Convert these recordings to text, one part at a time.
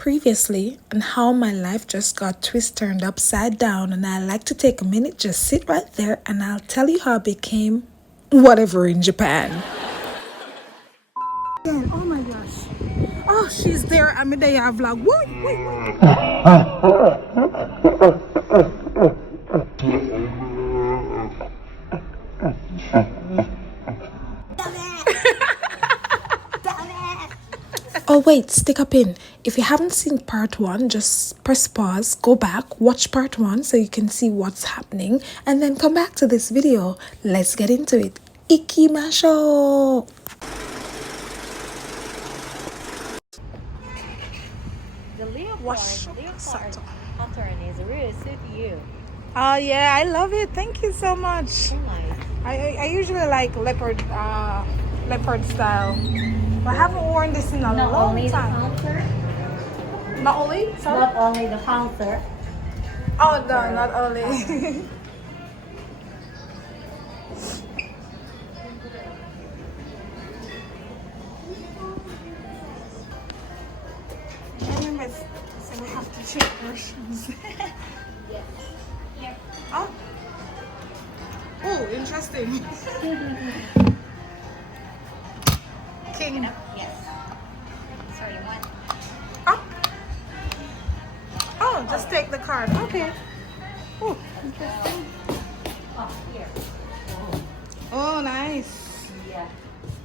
previously on how my life just got turned upside down, and I like to take a minute, just sit right there, and I'll tell you how I became whatever in Japan. Oh my gosh. Oh, she's there. I'm in the vlog. Oh wait, stick up in. If you haven't seen part 1, just press pause, go back, watch part 1 so you can see what's happening, and then come back to this video. Let's get into it. Ikimasho! The leopard pattern is really suit you. Oh yeah, I love it. Thank you so much. Oh my. I usually like leopard style. But I haven't worn this in a long time. Not only? Sorry? Not only the panther. Oh no, not only. So we have to check our shoes. Yes. Yep. Oh, interesting. King. Yes. Sorry, one. Oh, just take the card. Okay. Oh, interesting. Oh, here. Oh, nice. Yeah.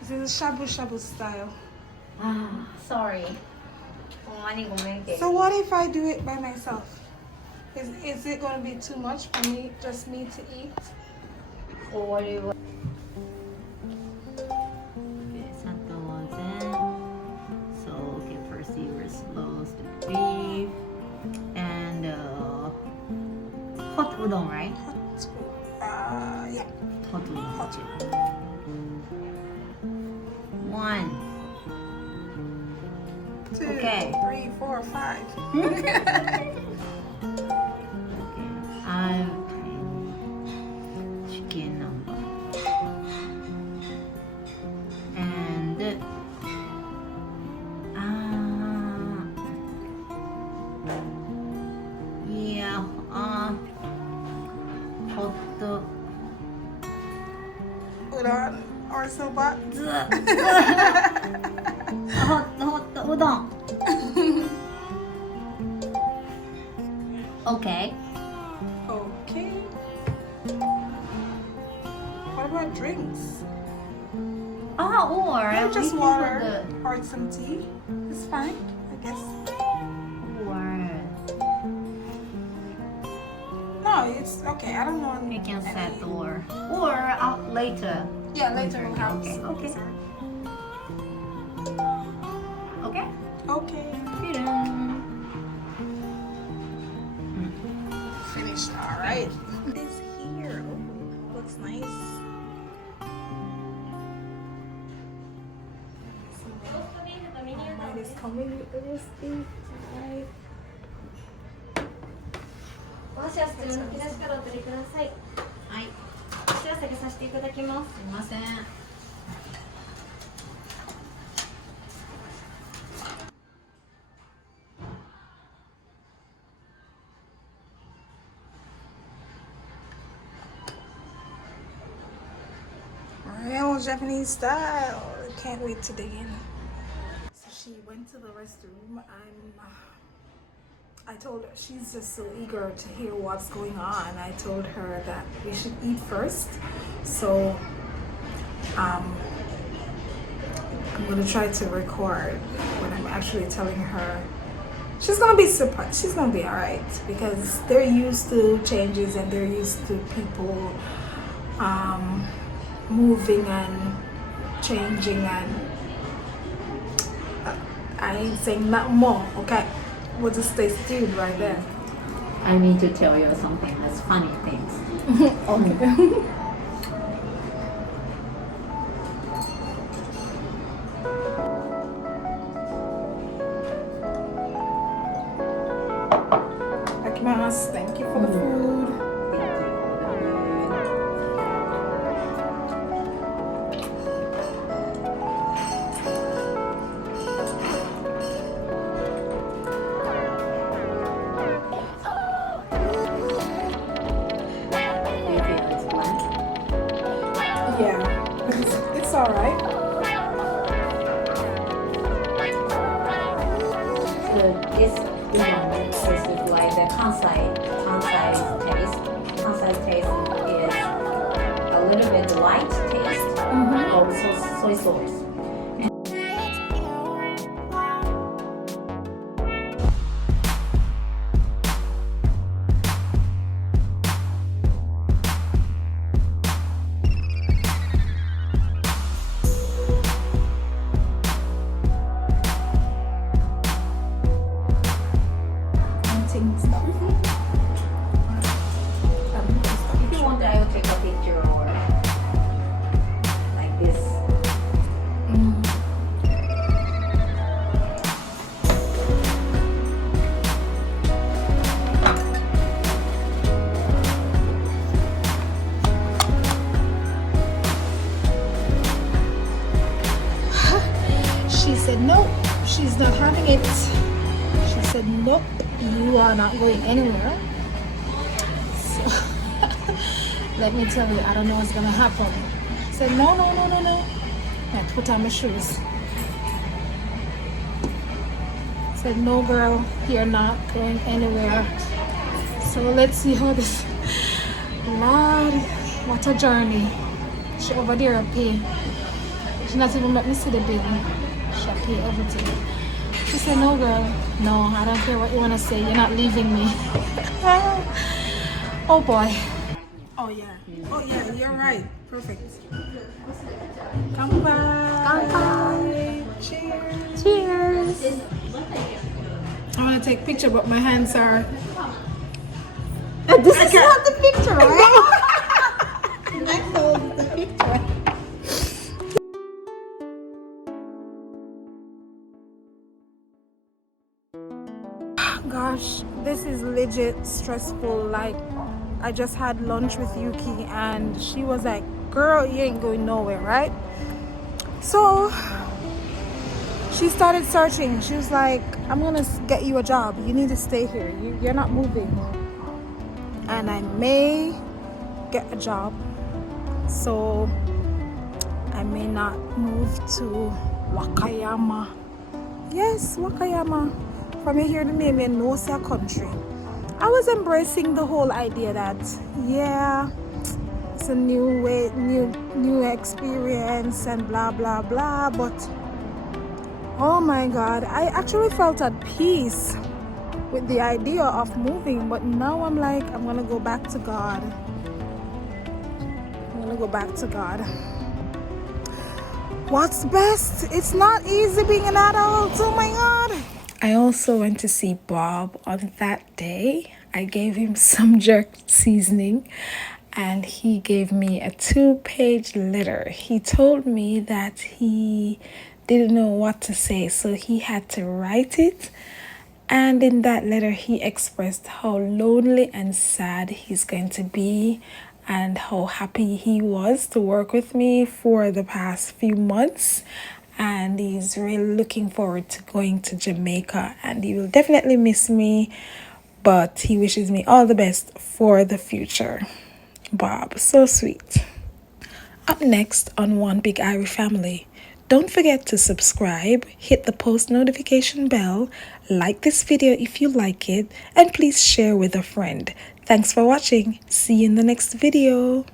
This is shabu shabu style. Sorry. So what if I do it by myself? Is it going to be too much for me, just me to eat? Or what do you want? Okay, Santa was in. So, okay, first you were slows the beef. And hot udon, right? Yeah. Hot udon. Hot. 1. 2, Okay. 3, 4, 5. Okay. Chicken number. And yeah, hot Udon or soba. hot udon. Okay. Okay. What about drinks? Or Maybe just we can water put or some tea. It's fine, I guess. No, it's okay. I don't know. We can set or later. Yeah, later we'll have. Okay. Okay. Okay. Finished. All right. It's here. Oh, looks nice. Mine is coming with the receipt. Right. お箸は普通の引き出しからお取りください。はい。お知らせさせていただきます。すみません。Real Japanese style. Can't wait to dig in. So she went to the restroom. I told her, she's just so eager to hear what's going on. I told her that we should eat first. So I'm gonna try to record when I'm actually telling her. She's gonna be surprised. She's gonna be all right because they're used to changes and they're used to people moving and changing, and I ain't saying nothing more. Okay, we'll just stay tuned right there. I need to tell you something that's funny things. Okay. Thank you for the food. this one versus like the Kansai taste. Kansai taste is a little bit light taste of soy sauce. If you want, I will take a picture or like this. She said nope, she's not having it. She said nope, you are not going anywhere. So let me tell you, I don't know what's gonna happen. I said no. I put on my shoes. I said no girl, you're not going anywhere. So let's see how this, Lord, what a journey. She over there pay. She not even let me see the bill. She pay everything. She said, no girl, no, I don't care what you want to say. You're not leaving me. Oh boy. Oh yeah, you're right. Perfect. Come by. Cheers. Cheers. I want to take a picture, but my hands are... This is not the picture, right? the picture. Gosh, this is legit stressful. Like, I just had lunch with Yuki and she was like, girl, you ain't going nowhere, right? So she started searching. She was like, I'm gonna get you a job, you need to stay here, you're not moving. And I may get a job, so I may not move to Wakayama. Yes, Wakayama. From here to name in Nosa country. I was embracing the whole idea that yeah, it's a new way, new experience and blah blah blah, but oh my god, I actually felt at peace with the idea of moving, but now I'm like, I'm gonna go back to God. I'm gonna go back to God. What's best? It's not easy being an adult. Oh my god. I also went to see Bob on that day. I gave him some jerk seasoning and he gave me a 2-page letter. He told me that he didn't know what to say, so he had to write it. And in that letter, he expressed how lonely and sad he's going to be and how happy he was to work with me for the past few months. And he's really looking forward to going to Jamaica, and he will definitely miss me, but he wishes me all the best for the future. Bob, so sweet. Up next on One Big Irie Family, don't forget to subscribe, hit the post notification bell, like this video if you like it, and please share with a friend. Thanks for watching. See you in the next video.